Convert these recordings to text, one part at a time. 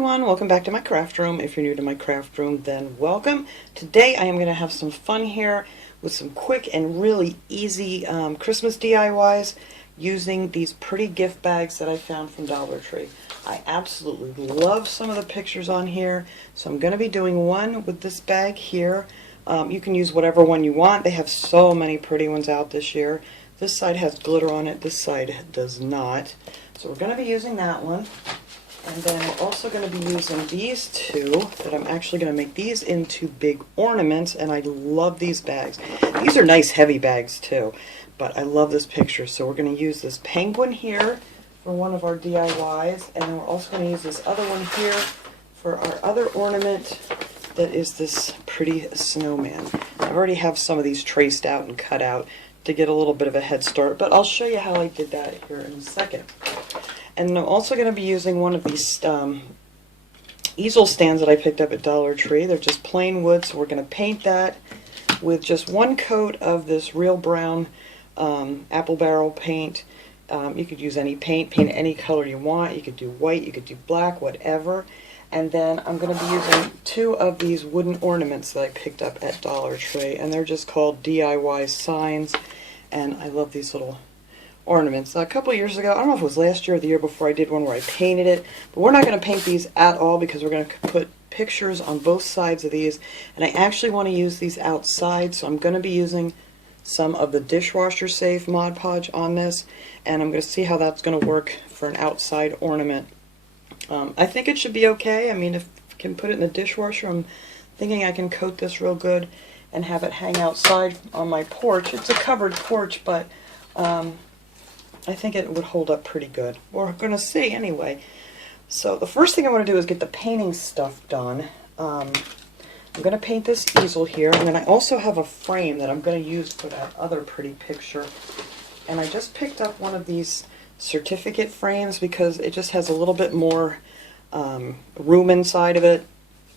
everyone, welcome back to my craft room. If you're new to my craft room, then welcome. Today I am going to have some fun here with some quick and really easy Christmas DIYs using these pretty gift bags that I found from Dollar Tree. I absolutely love some of the pictures on here, so I'm going to be doing one with this bag here. You can use whatever one you want. They have so many pretty ones out this year. This side has glitter on it, this side does not. So we're going to be using that one. And then we're also going to be using these two, that I'm actually going to make these into big ornaments, and I love these bags. These are nice heavy bags too, but I love this picture. So we're going to use this penguin here for one of our DIYs, and then we're also going to use this other one here for our other ornament that is this pretty snowman. I already have some of these traced out and cut out to get a little bit of a head start, but I'll show you how I did that here in a second. And I'm also going to be using one of these easel stands that I picked up at Dollar Tree. They're just plain wood, so we're going to paint that with just one coat of this real brown apple barrel paint. You could use any paint any color you want. You could do white, you could do black, whatever. And then I'm going to be using two of these wooden ornaments that I picked up at Dollar Tree, and they're just called DIY signs, and I love these little ornaments. A couple years ago, I don't know if it was last year or the year before, I did one where I painted it, but we're not going to paint these at all because we're going to put pictures on both sides of these, and I actually want to use these outside, so I'm going to be using some of the dishwasher safe Mod Podge on this, and I'm going to see how that's going to work for an outside ornament. I think it should be okay. I mean, if I can put it in the dishwasher, I'm thinking I can coat this real good and have it hang outside on my porch. It's a covered porch, but I think it would hold up pretty good. We're going to see anyway. So the first thing I want to do is get the painting stuff done. I'm going to paint this easel here, and then I also have a frame that I'm going to use for that other pretty picture. And I just picked up one of these certificate frames because it just has a little bit more room inside of it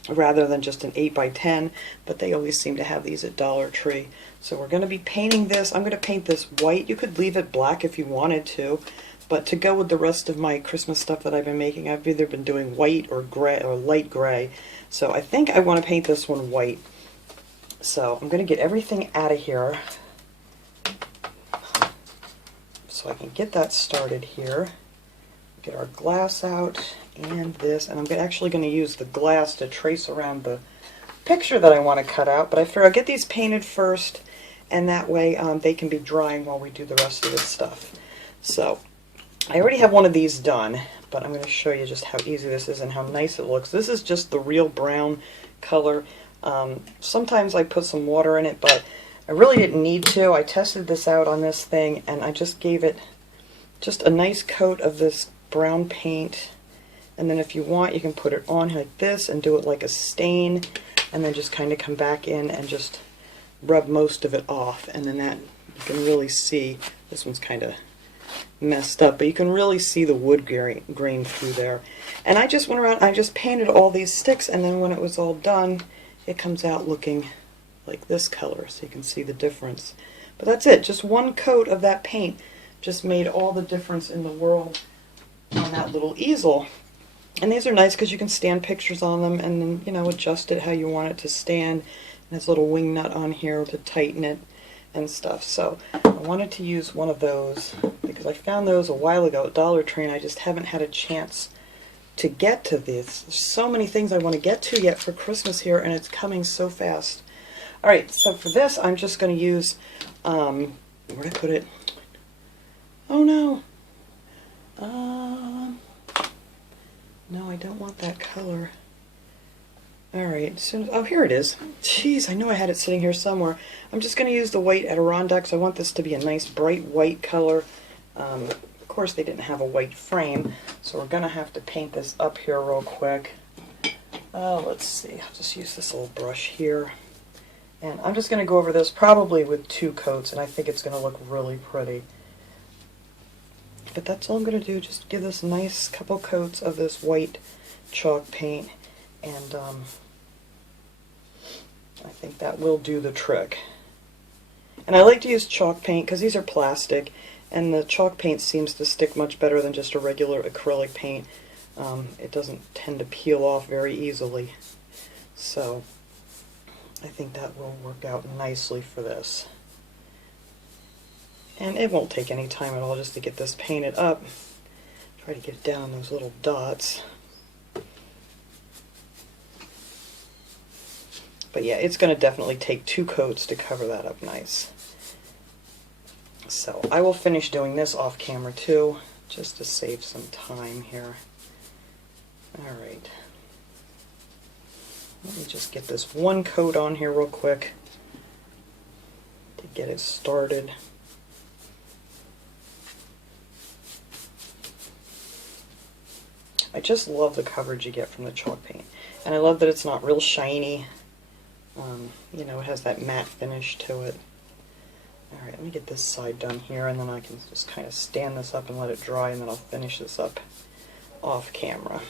rather than just an 8x10, but they always seem to have these at Dollar Tree. So we're going to be painting this. I'm going to paint this white. You could leave it black if you wanted to, but to go with the rest of my Christmas stuff that I've been making, I've either been doing white or gray or light gray. So I think I want to paint this one white. So I'm going to get everything out of here so I can get that started here. Get our glass out and this, and I'm actually going to use the glass to trace around the picture that I want to cut out, but I figure I'll get these painted first, and that way they can be drying while we do the rest of this stuff. So I already have one of these done, but I'm going to show you just how easy this is and how nice it looks. This is just the real brown color. Sometimes I put some water in it, but I really didn't need to. I tested this out on this thing, and I just gave it just a nice coat of this brown paint, and then if you want you can put it on like this and do it like a stain, and then just kind of come back in and just rub most of it off, and then that you can really see. This one's kind of messed up, but you can really see the wood grain through there. And I just went around, I just painted all these sticks, and then when it was all done it comes out looking like this color, so you can see the difference. But that's it, just one coat of that paint just made all the difference in the world on that little easel. And these are nice because you can stand pictures on them and then, you know, adjust it how you want it to stand. And there's a little wing nut on here to tighten it and stuff. So I wanted to use one of those because I found those a while ago at Dollar Tree, and I just haven't had a chance to get to this. There's so many things I want to get to yet for Christmas here, and it's coming so fast. Alright, so for this I'm just going to use, where did I put it? Oh no! No, I don't want that color. Alright, oh, here it is. Jeez, I knew I had it sitting here somewhere. I'm just going to use the white Adirondacks. I want this to be a nice bright white color. Of course they didn't have a white frame, so we're going to have to paint this up here real quick. Let's see, I'll just use this little brush here. And I'm just going to go over this probably with two coats, and I think it's going to look really pretty. But that's all I'm going to do, just give this a nice couple coats of this white chalk paint, and I think that will do the trick. And I like to use chalk paint because these are plastic, and the chalk paint seems to stick much better than just a regular acrylic paint. It doesn't tend to peel off very easily. So I think that will work out nicely for this. And it won't take any time at all just to get this painted up. Try to get down those little dots. But yeah, it's going to definitely take 2 coats to cover that up nice. So I will finish doing this off camera too, just to save some time here. Alright. Let me just get this 1 coat on here real quick to get it started. I just love the coverage you get from the chalk paint. And I love that it's not real shiny. You know, it has that matte finish to it. Alright, let me get this side done here, and then I can just kind of stand this up and let it dry, and then I'll finish this up off camera.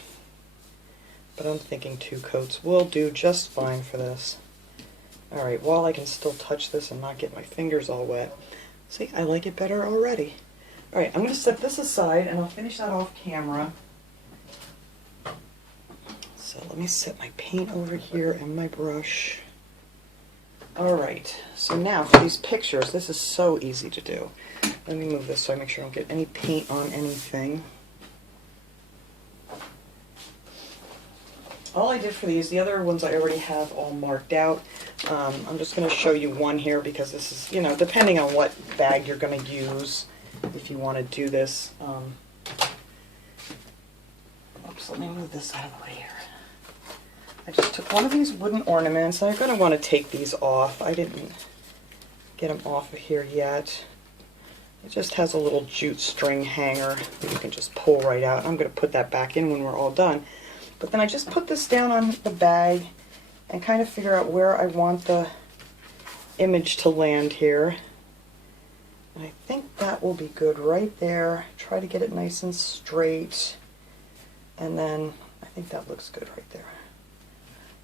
But I'm thinking 2 coats will do just fine for this. Alright, while I can still touch this and not get my fingers all wet. See, I like it better already. Alright, I'm going to set this aside, and I'll finish that off camera. So let me set my paint over here and my brush. Alright, so now for these pictures, this is so easy to do. Let me move this so I make sure I don't get any paint on anything. All I did for these, the other ones I already have all marked out. I'm just going to show you one here because this is, you know, depending on what bag you're going to use, if you want to do this. Oops, let me move this out of the way here. I just took one of these wooden ornaments, and I'm going to want to take these off. I didn't get them off of here yet. It just has a little jute string hanger that you can just pull right out. I'm going to put that back in when we're all done. But then I just put this down on the bag and kind of figure out where I want the image to land here. And I think that will be good right there. Try to get it nice and straight. And then I think that looks good right there.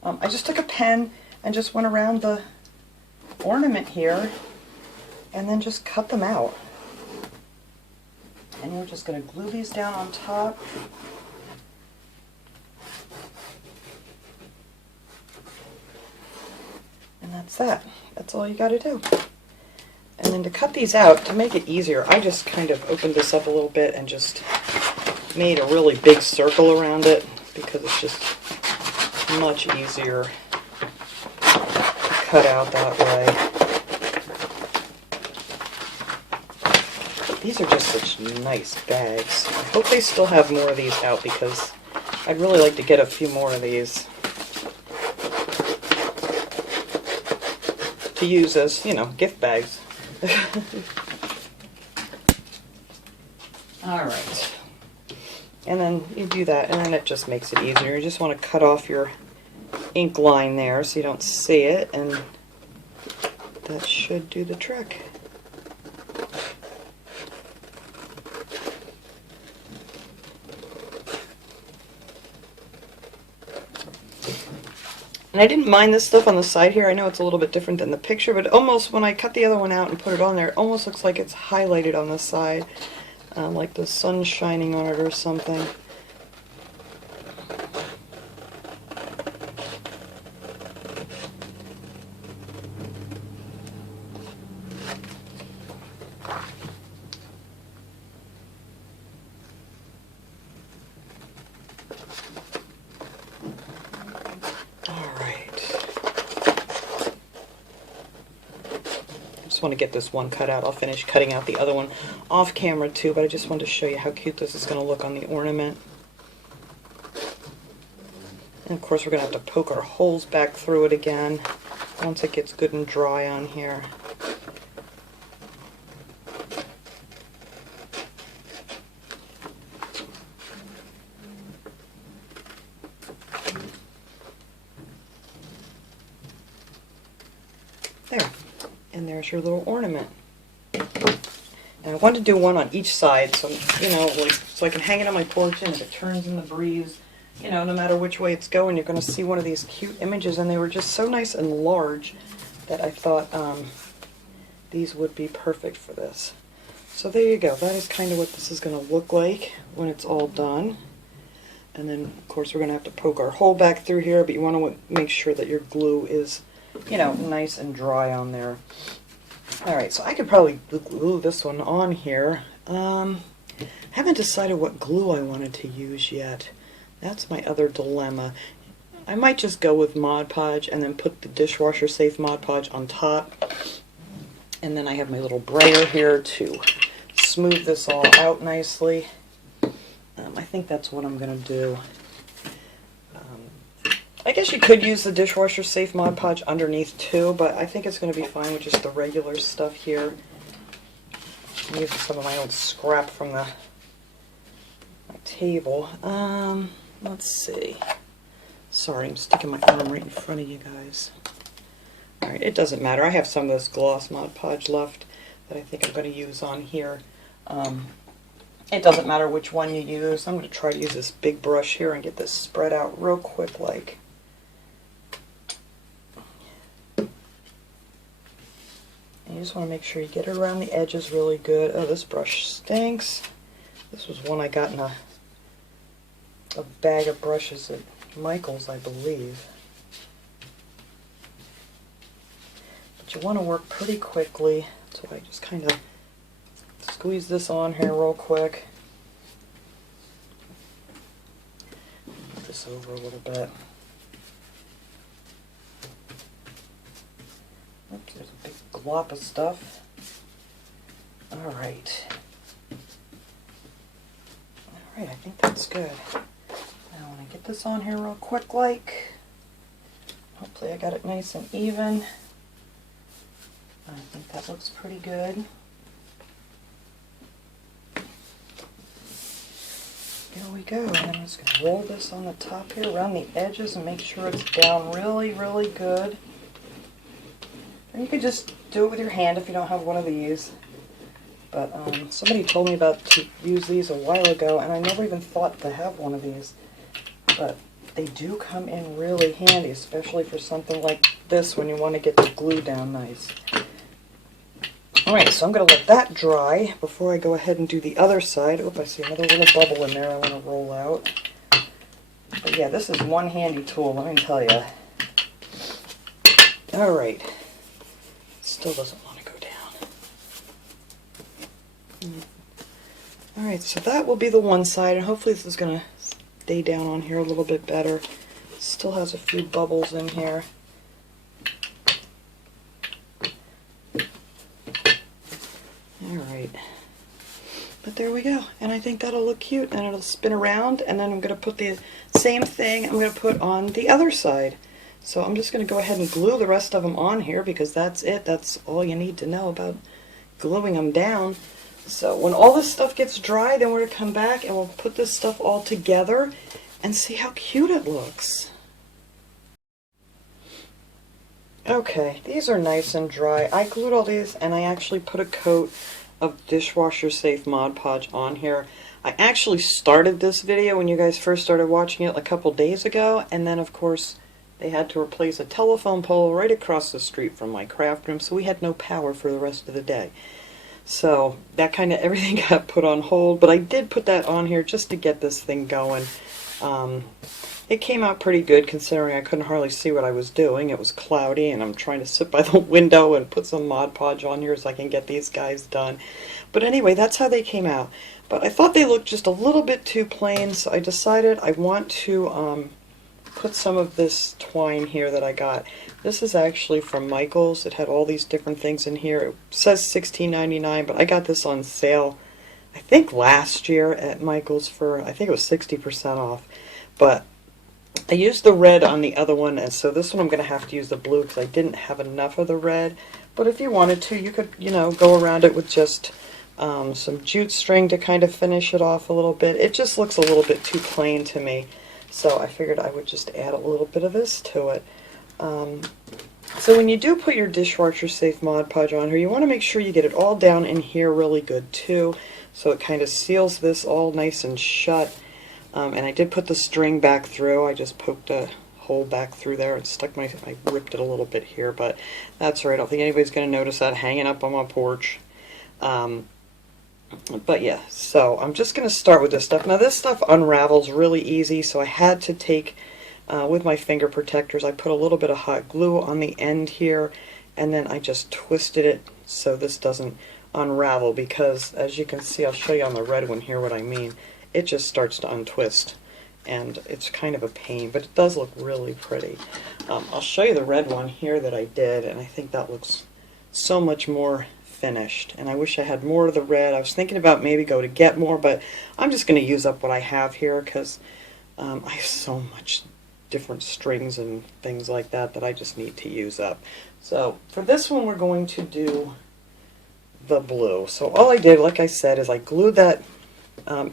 I just took a pen and just went around the ornament here and then just cut them out. And we're just going to glue these down on top. And that's that. That's all you got to do. And then to cut these out, to make it easier, I just kind of opened this up a little bit and just made a really big circle around it because it's just much easier to cut out that way. These are just such nice bags. I hope they still have more of these out because I'd really like to get a few more of these to use as, you know, gift bags. Alright. And then you do that, and then it just makes it easier. You just want to cut off your ink line there so you don't see it, and that should do the trick. And I didn't mind this stuff on the side here. I know it's a little bit different than the picture, but almost when I cut the other one out and put it on there, it almost looks like it's highlighted on the side. Like the sun's shining on it or something. Want to get this one cut out. I'll finish cutting out the other one off camera too, but I just wanted to show you how cute this is going to look on the ornament. And of course we're going to have to poke our holes back through it again once it gets good and dry on here. There. And there's your little ornament. And I want to do one on each side, so you know, like so I can hang it on my porch, and if it turns in the breeze, you know, no matter which way it's going, you're going to see one of these cute images. And they were just so nice and large that I thought these would be perfect for this. So there you go. That is kind of what this is going to look like when it's all done. And then, of course, we're going to have to poke our hole back through here, but you want to make sure that your glue is, you know, nice and dry on there. Alright, so I could probably glue this one on here. Haven't decided what glue I wanted to use yet. That's my other dilemma. I might just go with Mod Podge and then put the dishwasher safe Mod Podge on top. And then I have my little brayer here to smooth this all out nicely. I think that's what I'm going to do. I guess you could use the dishwasher safe Mod Podge underneath too, but I think it's going to be fine with just the regular stuff here. I'm using some of my old scrap from my table. Let's see. Sorry, I'm sticking my arm right in front of you guys. Alright, it doesn't matter. I have some of this gloss Mod Podge left that I think I'm going to use on here. It doesn't matter which one you use. I'm going to try to use this big brush here and get this spread out real quick like. And you just want to make sure you get it around the edges really good. Oh, this brush stinks. This was one I got in a bag of brushes at Michael's, I believe. But you want to work pretty quickly, so I just kind of squeeze this on here real quick. Put this over a little bit. Oops, there's a big glop of stuff. Alright. Alright, I think that's good. Now I want to get this on here real quick like. Hopefully I got it nice and even. I think that looks pretty good. Here we go. And I'm just going to roll this on the top here around the edges and make sure it's down really, really good. And you could just do it with your hand if you don't have one of these. But somebody told me to use these a while ago, and I never even thought to have one of these. But they do come in really handy, especially for something like this when you want to get the glue down nice. Alright, so I'm going to let that dry before I go ahead and do the other side. Oop, I see another little bubble in there I want to roll out. But yeah, this is one handy tool, let me tell you. Alright. Still doesn't want to go down. Alright, so that will be the one side, and hopefully this is going to stay down on here a little bit better. Still has a few bubbles in here. Alright, but there we go, and I think that'll look cute, and it'll spin around, and then I'm going to put the same thing I'm going to put on the other side. So I'm just going to go ahead and glue the rest of them on here, because that's it. That's all you need to know about gluing them down. So when all this stuff gets dry, then we're going to come back and we'll put this stuff all together and see how cute it looks. Okay, these are nice and dry. I glued all these, and I actually put a coat of dishwasher safe Mod Podge on here. I actually started this video when you guys first started watching it a couple days ago, and then of course they had to replace a telephone pole right across the street from my craft room, so we had no power for the rest of the day. So that kind of everything got put on hold, but I did put that on here just to get this thing going. It came out pretty good considering I couldn't hardly see what I was doing. It was cloudy, and I'm trying to sit by the window and put some Mod Podge on here so I can get these guys done. But anyway, that's how they came out. But I thought they looked just a little bit too plain, so I decided I want to put some of this twine here that I got. This is actually from Michael's. It had all these different things in here. It says $16.99, but I got this on sale, I think last year at Michael's for, I think it was 60% off. But I used the red on the other one, and so this one I'm going to have to use the blue because I didn't have enough of the red. But if you wanted to, you could, you know, go around it with just some jute string to kind of finish it off a little bit. It just looks a little bit too plain to me, so I figured I would just add a little bit of this to it. So when you do put your dishwasher safe Mod Podge on here, you want to make sure you get it all down in here really good too, so it kind of seals this all nice and shut. And I did put the string back through. I just poked a hole back through there and stuck I ripped it a little bit here, but that's all right. I don't think anybody's going to notice that hanging up on my porch. But yeah, so I'm just going to start with this stuff. Now this stuff unravels really easy, so I had to take, with my finger protectors, I put a little bit of hot glue on the end here, and then I just twisted it so this doesn't unravel, because as you can see, I'll show you on the red one here what I mean. It just starts to untwist, and it's kind of a pain, but it does look really pretty. I'll show you the red one here that I did, and I think that looks so much more finished, and I wish I had more of the red. I was thinking about maybe go to get more, but I'm just going to use up what I have here, because I have so much different strings and things like that that I just need to use up. So for this one we're going to do the blue. So all I did, like I said, is I glued that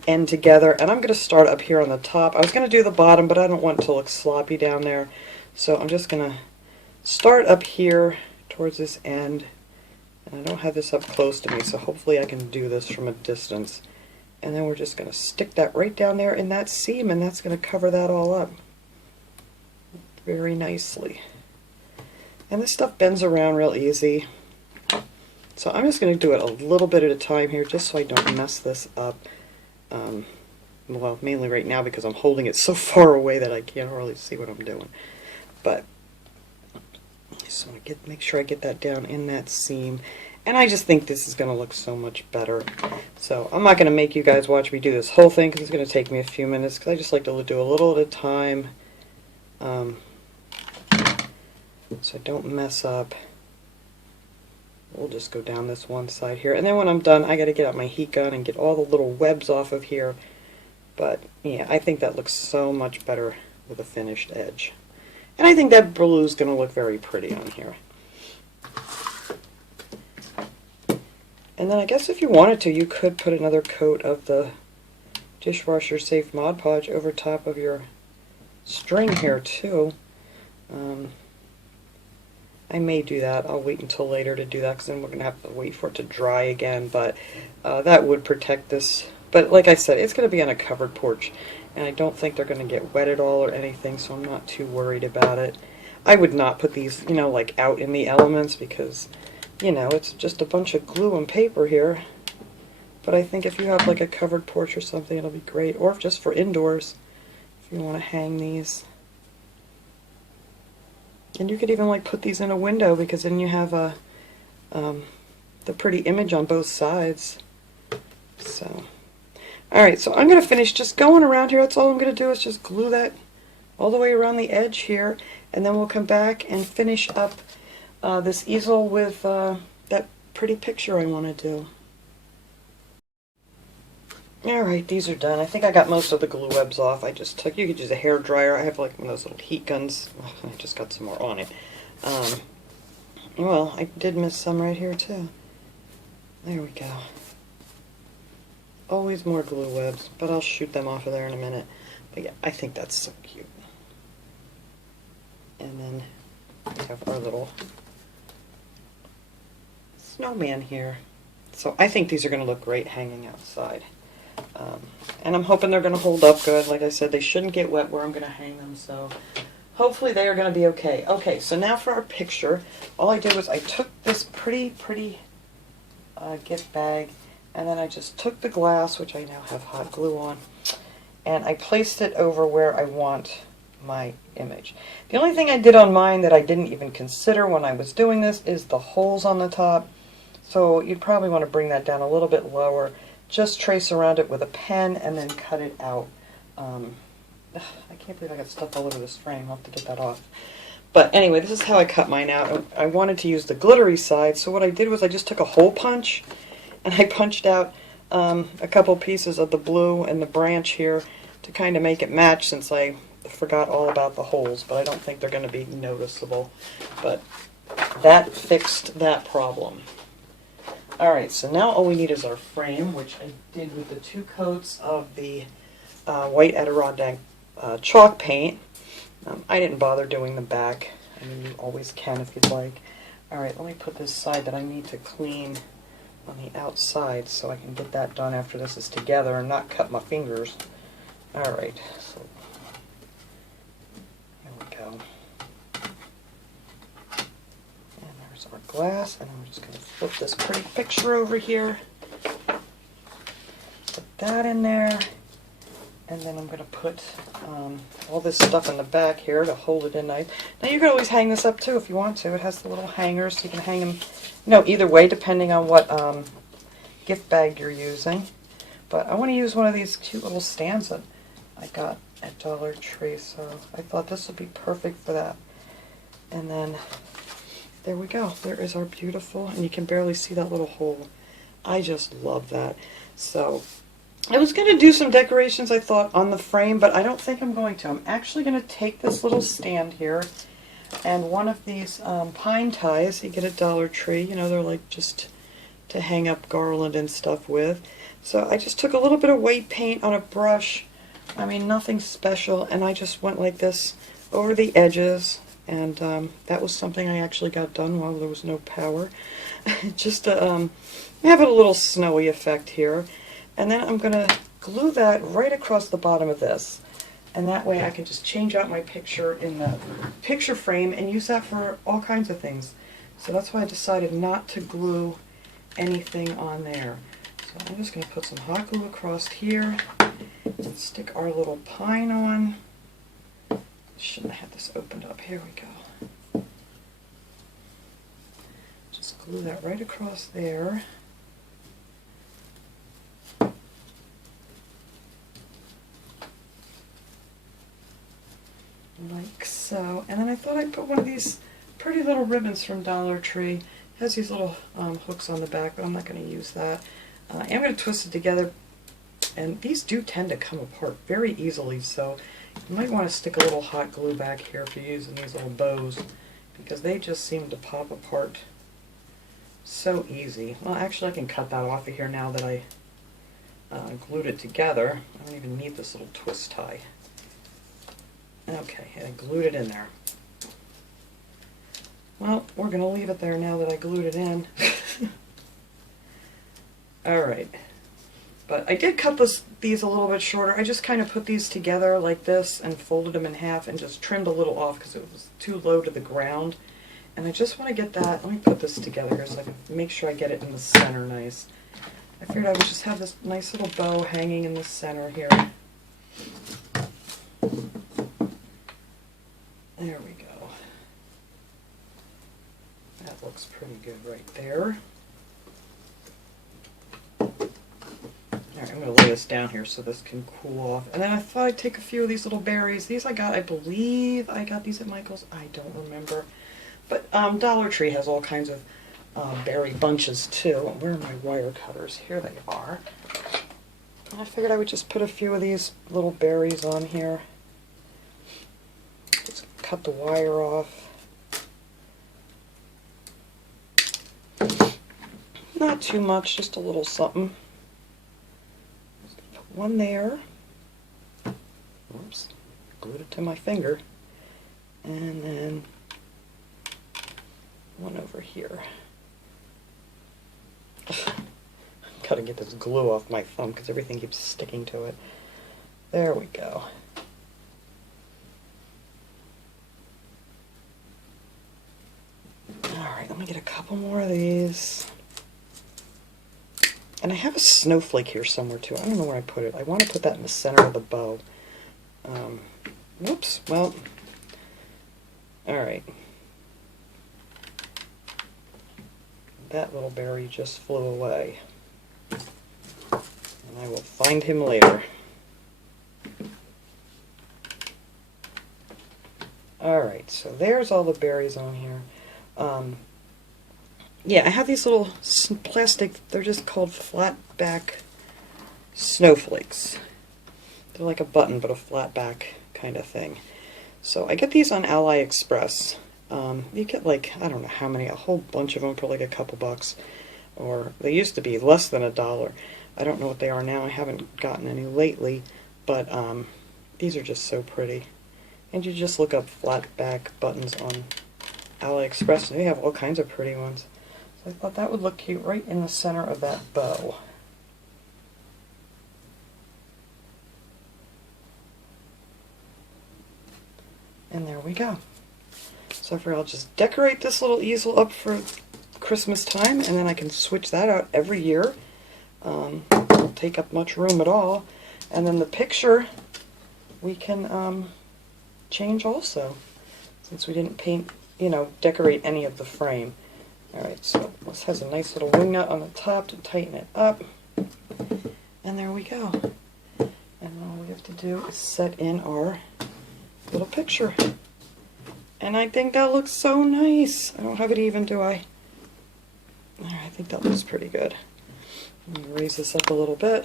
end together, and I'm going to start up here on the top. I was going to do the bottom, but I don't want it to look sloppy down there, so I'm just going to start up here towards this end. And I don't have this up close to me, so hopefully I can do this from a distance. And then we're just going to stick that right down there in that seam, and that's going to cover that all up very nicely. And this stuff bends around real easy. So I'm just going to do it a little bit at a time here, just so I don't mess this up. Well, mainly right now because I'm holding it so far away that I can't really see what I'm doing. But just want to make sure I get that down in that seam, and I just think this is going to look so much better. So I'm not going to make you guys watch me do this whole thing because it's going to take me a few minutes, because I just like to do a little at a time, so I don't mess up. We'll just go down this one side here, and then when I'm done I got to get out my heat gun and get all the little webs off of here. But yeah, I think that looks so much better with a finished edge. And I think that blue is going to look very pretty on here. And then I guess if you wanted to, you could put another coat of the dishwasher safe Mod Podge over top of your string here too. I may do that. I'll wait until later to do that, because then we're going to have to wait for it to dry again. But that would protect this. But like I said, it's going to be on a covered porch, and I don't think they're going to get wet at all or anything, so I'm not too worried about it. I would not put these, you know, like out in the elements, because, you know, it's just a bunch of glue and paper here. But I think if you have like a covered porch or something, it'll be great. Or just for indoors, if you want to hang these. And you could even like put these in a window, because then you have a the pretty image on both sides. So, alright, so I'm going to finish just going around here. That's all I'm going to do, is just glue that all the way around the edge here, and then we'll come back and finish up this easel with that pretty picture I want to do. Alright, these are done. I think I got most of the glue webs off. I just took, you could use a hair dryer. I have like one of those little heat guns. Oh, I just got some more on it. Well, I did miss some right here too. There we go. Always more glue webs, but I'll shoot them off of there in a minute. But yeah, I think that's so cute. And then we have our little snowman here. So I think these are going to look great hanging outside. And I'm hoping they're going to hold up good. Like I said, they shouldn't get wet where I'm going to hang them, so hopefully they are going to be okay. Okay, so now for our picture, all I did was I took this pretty gift bag, and then I just took the glass, which I now have hot glue on, and I placed it over where I want my image. The only thing I did on mine that I didn't even consider when I was doing this is the holes on the top. So you'd probably want to bring that down a little bit lower. Just trace around it with a pen and then cut it out. I can't believe I got stuff all over this frame. I'll have to get that off. But anyway, this is how I cut mine out. I wanted to use the glittery side, so what I did was I just took a hole punch, and I punched out a couple pieces of the blue and the branch here to kind of make it match, since I forgot all about the holes, but I don't think they're going to be noticeable. But that fixed that problem. Alright, so now all we need is our frame, which I did with the 2 coats of the white Adirondack chalk paint. I didn't bother doing the back. I mean, you always can if you'd like. Alright, let me put this side that I need to clean on the outside so I can get that done after this is together and not cut my fingers. Alright, so here we go. And there's our glass, and I'm just going to flip this pretty picture over here. that in there. And then I'm going to put all this stuff in the back here to hold it in nice. Now you can always hang this up too if you want to. It has the little hangers so you can hang them, either way depending on what gift bag you're using. But I want to use one of these cute little stands that I got at Dollar Tree, so I thought this would be perfect for that. And then there we go. There is our beautiful, and you can barely see that little hole. I just love that. So I was going to do some decorations, I thought, on the frame, but I don't think I'm going to. I'm actually going to take this little stand here and one of these pine ties you get at Dollar Tree. They're like just to hang up garland and stuff with. So I just took a little bit of white paint on a brush. I mean, nothing special, and I just went like this over the edges, and that was something I actually got done while there was no power. Just to have it a little snowy effect here. And then I'm going to glue that right across the bottom of this. And that way I can just change out my picture in the picture frame and use that for all kinds of things. So that's why I decided not to glue anything on there. So I'm just going to put some hot glue across here and stick our little pine on. Shouldn't have had this opened up. Here we go. Just glue that right across there. Like so. And then I thought I'd put one of these pretty little ribbons from Dollar Tree. It has these little hooks on the back, but I'm not going to use that. I'm going to twist it together, and these do tend to come apart very easily, so you might want to stick a little hot glue back here if you're using these little bows, because they just seem to pop apart so easy. Well, actually I can cut that off of here now that I glued it together. I don't even need this little twist tie. Okay, I glued it in there. Well, we're going to leave it there now that I glued it in. Alright, but I did cut these a little bit shorter. I just kind of put these together like this and folded them in half and just trimmed a little off because it was too low to the ground. And I just want to get that, let me put this together here so I can make sure I get it in the center nice. I figured I would just have this nice little bow hanging in the center here. There we go. That looks pretty good right there. Alright, I'm going to lay this down here so this can cool off. And then I thought I'd take a few of these little berries. These I believe I got these at Michael's. I don't remember. But Dollar Tree has all kinds of berry bunches too. Where are my wire cutters? Here they are. And I figured I would just put a few of these little berries on here. Just cut the wire off. Not too much, just a little something. Put one there. Oops, glued it to my finger. And then one over here. Gotta get this glue off my thumb because everything keeps sticking to it. There we go. Alright, let me get a couple more of these. And I have a snowflake here somewhere too. I don't know where I put it. I want to put that in the center of the bow. Whoops, well, alright. That little berry just flew away. And I will find him later. Alright, so there's all the berries on here. Yeah, I have these little plastic, they're just called flat back snowflakes. They're like a button, but a flat back kind of thing. So I get these on AliExpress. You get like, I don't know how many, a whole bunch of them for like a couple bucks. Or they used to be less than $1. I don't know what they are now. I haven't gotten any lately. But these are just so pretty. And you just look up flat back buttons on AliExpress. They have all kinds of pretty ones. So I thought that would look cute right in the center of that bow. And there we go. So I figure I'll just decorate this little easel up for Christmas time, and then I can switch that out every year. Don't take up much room at all. And then the picture we can change also, since we didn't paint, decorate any of the frame. Alright, so this has a nice little wing nut on the top to tighten it up. And there we go. And all we have to do is set in our little picture. And I think that looks so nice. I don't have it even, do I? I think that looks pretty good. I'm going to raise this up a little bit.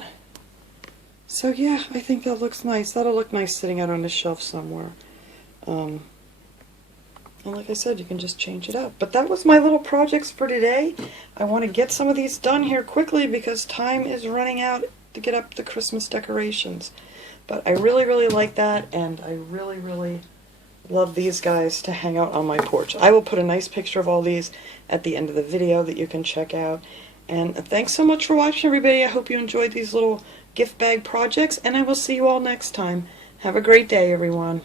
So yeah, I think that looks nice. That'll look nice sitting out on the shelf somewhere. And like I said, you can just change it up. But that was my little projects for today. I want to get some of these done here quickly because time is running out to get up the Christmas decorations. But I really, really like that, and I really, really love these guys to hang out on my porch. I will put a nice picture of all these at the end of the video that you can check out. And thanks so much for watching, everybody. I hope you enjoyed these little gift bag projects, and I will see you all next time. Have a great day, everyone.